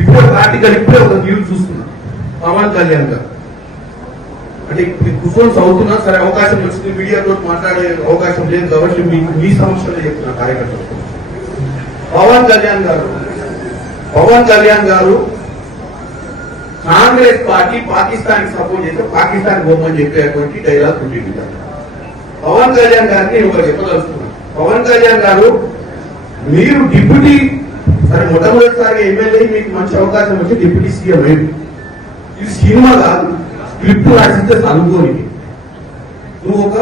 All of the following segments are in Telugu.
ఇప్పుడు ఆర్టికల్ ఇప్పుడే ఒక న్యూస్ చూస్తున్నా పవన్ కళ్యాణ్ గారు అంటే కూర్చొని చదువుతున్నా సరే అవకాశం వచ్చింది మీడియాతో మాట్లాడే అవకాశం లేదు కాబట్టి మీకు మీ సమస్యలు చెప్తున్నా కార్యకర్తలు పవన్ కళ్యాణ్ గారు కాంగ్రెస్ పార్టీ పాకిస్తాన్ సపోర్ట్ చేస్తే పాకిస్తాన్ బొమ్మని చెప్పేటువంటి డైలాగ్ ఉంటుంది. పవన్ కళ్యాణ్ గారిని ఒక చెప్పదలుచుకున్నాను. పవన్ కళ్యాణ్ గారు మీరు డిప్యూటీ సరే మొట్టమొదటిసారి ఎమ్మెల్యే మీకు మంచి అవకాశం వచ్చి డిప్యూటీ సీఎం అయింది. ఇది సినిమా కాదు, స్క్రిప్ట్ రాసిస్తే చదువుకోని నువ్వు ఒక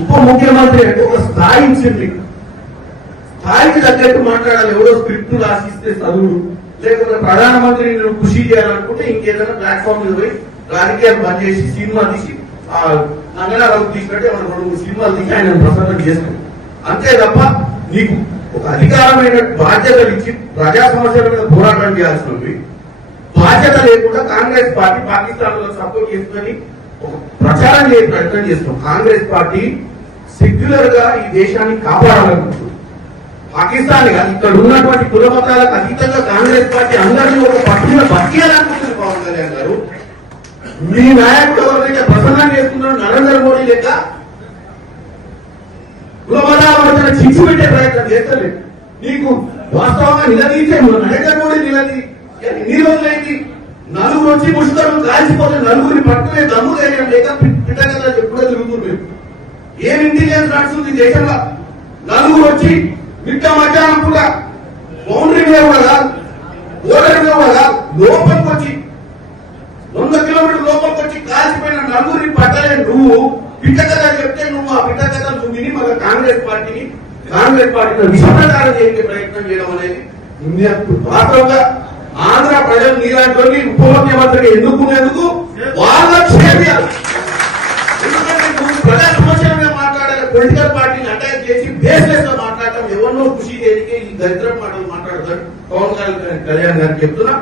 ఉప ముఖ్యమంత్రి అంటే ఒక స్థాయి ఇచ్చింది, స్థాయికి తగ్గట్టు మాట్లాడాలి. ఎవడో స్క్రిప్ట్ రాసిస్తే చదువు, లేకపోతే ప్రధానమంత్రి నువ్వు కృషి చేయాలనుకుంటే ఇంకేదైనా ప్లాట్ఫామ్ మీద పోయి రాజకీయాలు బంద్ చేసి సినిమా తీసి నంగనారావు తీసినట్టే మనం 2-3 సినిమాలు తీసి ఆయన ప్రసన్నం చేస్తాం అంతే తప్ప నీకు ఒక అధికారమైన బాధ్యతలు ఇచ్చి ప్రజా సమస్యల మీద పోరాటం చేయాల్సినవి బాధ్యత లేకుండా కాంగ్రెస్ పార్టీ పాకిస్తాన్ లో సపోర్ట్ చేస్తుందని ఒక ప్రచారం చేసే ప్రయత్నం చేస్తాం. కాంగ్రెస్ పార్టీ సెక్యులర్ గా ఈ దేశాన్ని కాపాడాలనుకుంటుంది. పాకిస్తాన్ ఇక్కడ ఉన్నటువంటి కుల మతాలకు అతీతంగా కాంగ్రెస్ పార్టీ అందరినీ ఒక పట్టున బతికేయాలనుకుంటుంది. పవన్ కళ్యాణ్ గారు మీ నాయకుడు ఎవరైతే ప్రసన్నం చేస్తున్నారో నరేంద్ర మోడీ లెక్క కులమతాల మధ్యన చిచ్చు పెట్టే ప్రయత్నం చేస్తలేదు. నీకు వాస్తవంగా నిలదీసే నరేంద్ర మోడీ ఎన్ని రోజులైంది నలుగురు వచ్చి ముసుగురు కాల్చిపోతే నలుగురిని పట్టుకునే దమ్ము ధైర్యం లేక పిట్టగల ఎప్పుడో తిరుగుతుంది. ఏం ఇంటెలిజెన్స్ నడుస్తుంది దేశంలో? నలుగురు వచ్చి మిట్ట మధ్యాహ్నం కూడా బౌండరీ మీద కూడా కాదు, బోర్డర్ మీద కూడా కాదు, లోపలికి వచ్చి 100 కిలోమీటర్ లోపలికి వచ్చి కాల్చిపోయిన నలుగురిని పట్టలే నువ్వు పిట్టకథ చెప్తే నువ్వు ఆ పిట్టకథ నువ్వు విని మన కాంగ్రెస్ పార్టీని విషప్రచారం చేసే ప్రయత్నం చేయడం అనేది వాస్తవంగా ఆంధ్ర ప్రజలు నీలాంటి ఉప ముఖ్యమంత్రిగా ఎన్నుకునేందుకు వాళ్ళ క్షేమ్యాలు. ఎందుకంటే నువ్వు ప్రజా సమస్యల మీద మాట్లాడాలి, పొలిటికల్ పార్టీని అటాక్ చేసి బేస్లెస్ గా మాట్లాడటం ఎవరినో కృషి చేయడానికి ఈ దరిద్రం మాటలు మాట్లాడతాడు. పవన్ కళ్యాణ్ గారికి చెప్తున్నా.